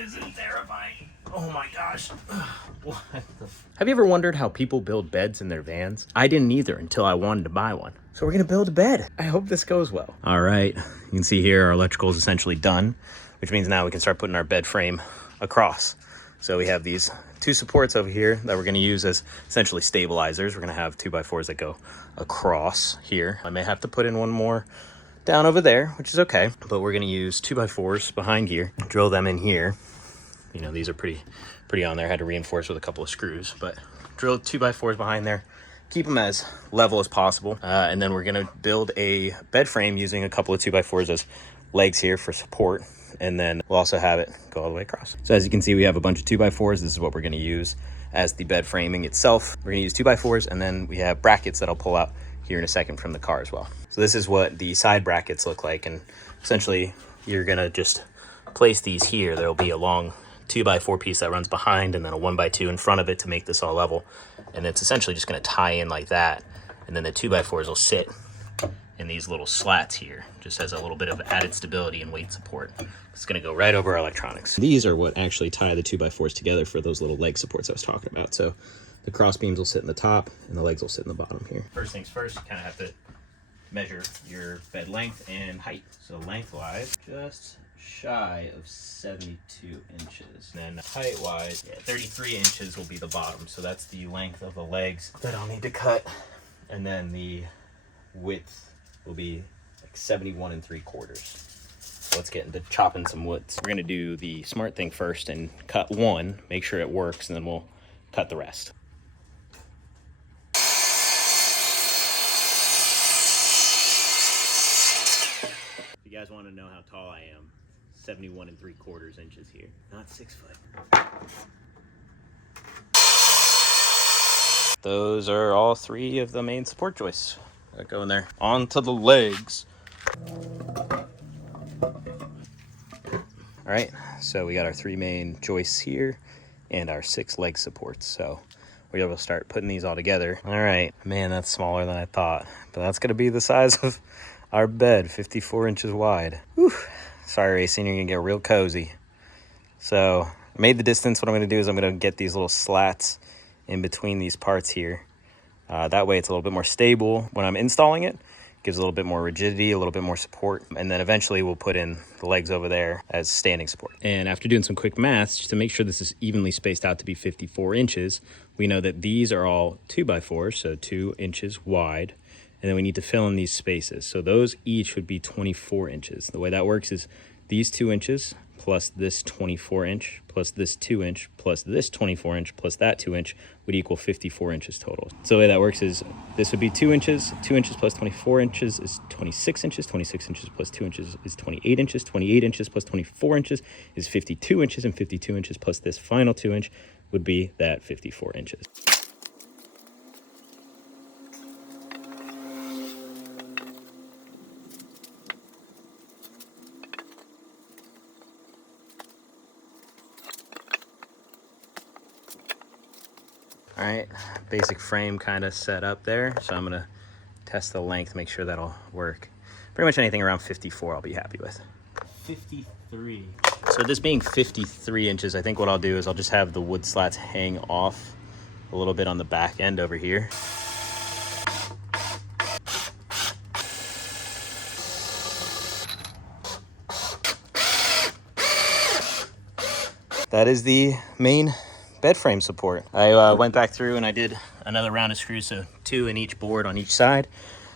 isn't terrifying. Oh my gosh. What the Have you ever wondered how people build beds in their vans? I didn't either until I wanted to buy one. So we're gonna build a bed. I hope this goes well. All right, you can see here our electrical is essentially done, which means now we can start putting our bed frame across. So we have these two supports over here that we're gonna use as essentially stabilizers. We're gonna have 2x4s that go across here. I may have to put in one more down over there, which is okay, but we're gonna use 2x4s behind here, drill them in here. You know, these are pretty on there. I had to reinforce with a couple of screws, but drill 2x4s behind there, keep them as level as possible. And then we're gonna build a bed frame using a couple of 2x4s as legs here for support. And then we'll also have it go all the way across. So as you can see, we have a bunch of 2x4s. This is what we're gonna use as the bed framing itself. We're gonna use 2x4s, and then we have brackets that I'll pull out here in a second from the car as well. So this is what the side brackets look like. And essentially you're gonna just place these here. There'll be a long 2x4 piece that runs behind and then a 1x2 in front of it to make this all level. And it's essentially just gonna tie in like that. And then the 2x4s will sit in these little slats here, just as a little bit of added stability and weight support. It's gonna go right over our electronics. These are what actually tie the 2x4s together for those little leg supports I was talking about. So the cross beams will sit in the top and the legs will sit in the bottom here. First things first, you kind of have to measure your bed length and height. So lengthwise, just shy of 72 inches. And then height-wise, 33 inches will be the bottom. So that's the length of the legs that I'll need to cut. And then the width will be like 71 3/4. So let's get into chopping some woods. We're gonna do the smart thing first and cut one, make sure it works, and then we'll cut the rest. If you guys want to know how tall I am, 71 3/4 inches here, not 6 foot. Those are all three of the main support joists that go in there. Onto the legs. All right, so we got our three main joists here and our 6 leg supports. So we're able to start putting these all together. All right, man, that's smaller than I thought, but that's gonna be the size of our bed, 54 inches wide. Whew. Sorry, Racing, you're gonna get real cozy. So I made the distance. What I'm gonna do is I'm gonna get these little slats in between these parts here. That way it's a little bit more stable when I'm installing it. Gives a little bit more rigidity, a little bit more support. And then eventually we'll put in the legs over there as standing support. And after doing some quick maths, just to make sure this is evenly spaced out to be 54 inches, we know that these are all 2x4s, so 2 inches wide. And then we need to fill in these spaces. So those each would be 24 inches. The way that works is these 2 inches plus this 24 inch plus this 2 inch plus this 24 inch plus that 2 inch would equal 54 inches total. So the way that works is this would be 2 inches. 2 inches plus 24 inches is 26 inches. 26 inches plus 2 inches is 28 inches. 28 inches plus 24 inches is 52 inches. And 52 inches plus this final 2 inch would be that 54 inches. All right, basic frame kind of set up there. So I'm gonna test the length, make sure that'll work. Pretty much anything around 54 I'll be happy with. 53. So this being 53 inches, I think what I'll do is I'll just have the wood slats hang off a little bit on the back end over here. That is the main bed frame support. I went back through and I did another round of screws, so 2 in each board on each side.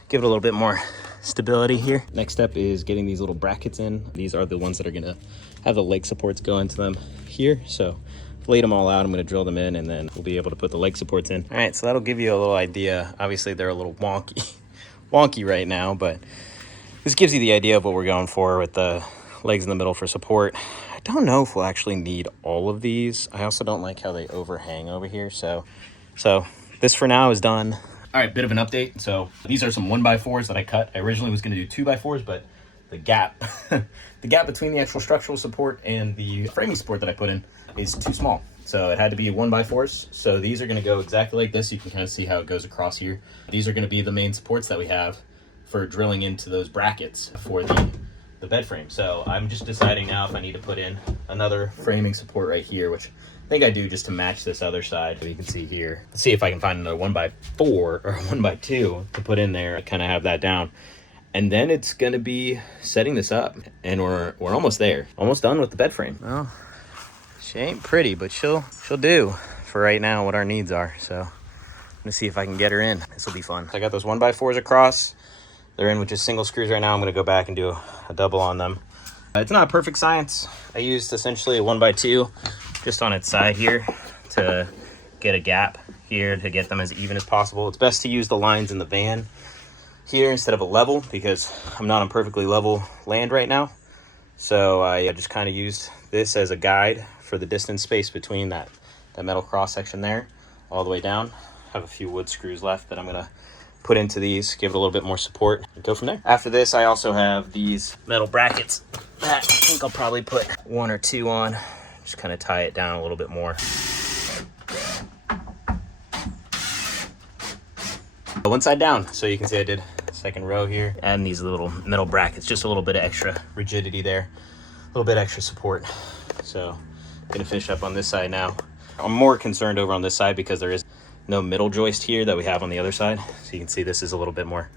Give it a little bit more stability here. Next step is getting these little brackets in. These are the ones that are gonna have the leg supports go into them here. So laid them all out, I'm gonna drill them in, and then we'll be able to put the leg supports in. All right, so that'll give you a little idea. Obviously they're a little wonky right now, but this gives you the idea of what we're going for with the legs in the middle for support. I don't know if we'll actually need all of these. I also don't like how they overhang over here. So this for now is done. All right, bit of an update. So these are some 1x4s that I cut. I originally was gonna do 2x4s, but the gap, the gap between the actual structural support and the framing support that I put in is too small. So it had to be 1x4s. So these are gonna go exactly like this. You can kind of see how it goes across here. These are gonna be the main supports that we have for drilling into those brackets for the the bed frame. So I'm just deciding now if I need to put in another framing support right here, which I think I do just to match this other side. So you can see here. Let's see if I can find another 1x4 or 1x2 to put in there. I kind of have that down. And then it's gonna be setting this up, and we're almost there. Almost done with the bed frame. Well, she ain't pretty, but she'll do for right now what our needs are. So I'm gonna see if I can get her in. This will be fun. I got those 1x4s across. They're in with just single screws right now. I'm gonna go back and do a double on them. It's not perfect science. I used essentially a 1x2 just on its side here to get a gap here to get them as even as possible. It's best to use the lines in the van here instead of a level because I'm not on perfectly level land right now. So I just kind of used this as a guide for the distance space between that metal cross section there all the way down. I have a few wood screws left that I'm gonna put into these, give it a little bit more support, and go from there. After this, I also have these metal brackets that I think I'll probably put 1 or 2 on, just kind of tie it down a little bit more. One side down, so you can see I did second row here. Adding these little metal brackets, just a little bit of extra rigidity there, a little bit extra support. So gonna finish up on this side now. I'm more concerned over on this side because there is no middle joist here that we have on the other side. So you can see this is a little bit more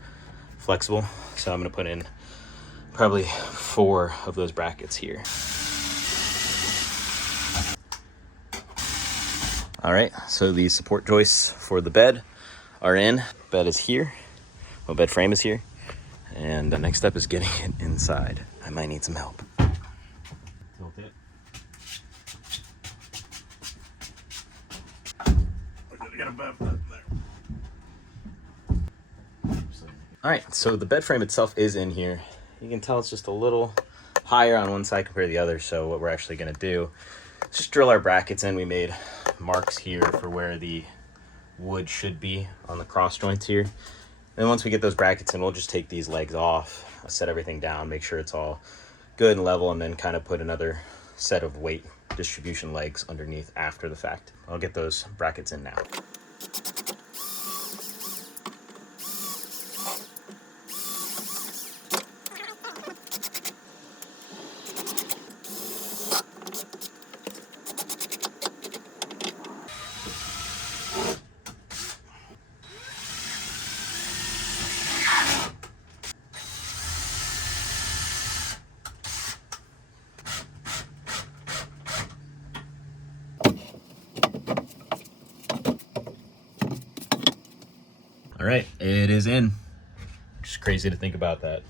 flexible. So I'm gonna put in probably 4 of those brackets here. All right, so the support joists for the bed are in. Bed is here. Well, bed frame is here. And the next step is getting it inside. I might need some help. Tilt it. All right, so the bed frame itself is in here. You can tell it's just a little higher on one side compared to the other. So what we're actually gonna do is just drill our brackets in. We made marks here for where the wood should be on the cross joints here. And once we get those brackets in, we'll just take these legs off, set everything down, make sure it's all good and level, and then kind of put another set of weight distribution legs underneath after the fact. I'll get those brackets in now. All right, it is in. Just crazy to think about that.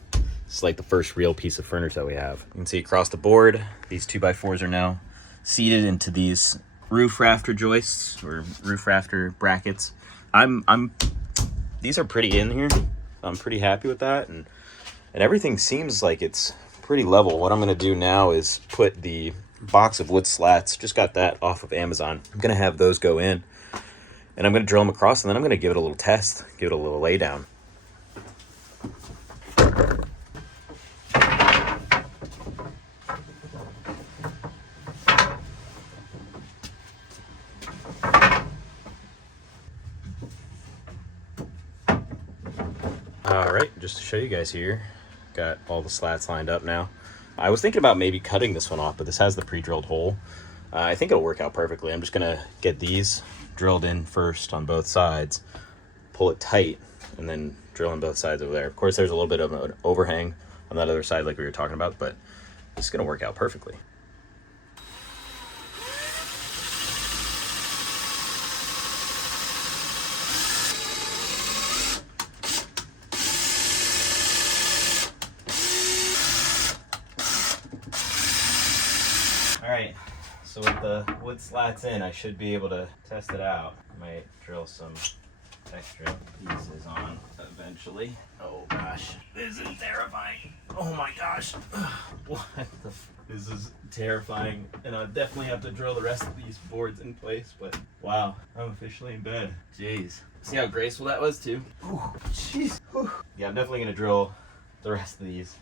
It's like the first real piece of furniture that we have. You can see across the board, these 2x4s are now seated into these roof rafter joists or roof rafter brackets. These are pretty in here. I'm pretty happy with that, and everything seems like it's pretty level. What I'm gonna do now is put the box of wood slats, just got that off of Amazon. I'm gonna have those go in, and I'm gonna drill them across, and then I'm gonna give it a little test, give it a little lay down. All right, just to show you guys here, got all the slats lined up now. I was thinking about maybe cutting this one off, but this has the pre-drilled hole. I think it'll work out perfectly. I'm just gonna get these drilled in first on both sides, pull it tight, and then drill on both sides over there. Of course, there's a little bit of an overhang on that other side like we were talking about, but it's gonna work out perfectly. All right, so with the wood slats in, I should be able to test it out. Might drill some extra pieces on eventually. Oh gosh, this is terrifying. Oh my gosh, what the this is terrifying, and I'll definitely have to drill the rest of these boards in place, but wow, I'm officially in bed. Jeez. See how graceful that was too? Jeez. Yeah, I'm definitely gonna drill the rest of these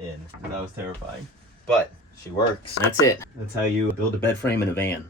in. That was terrifying, but she works. That's it. That's how you build a bed frame in a van.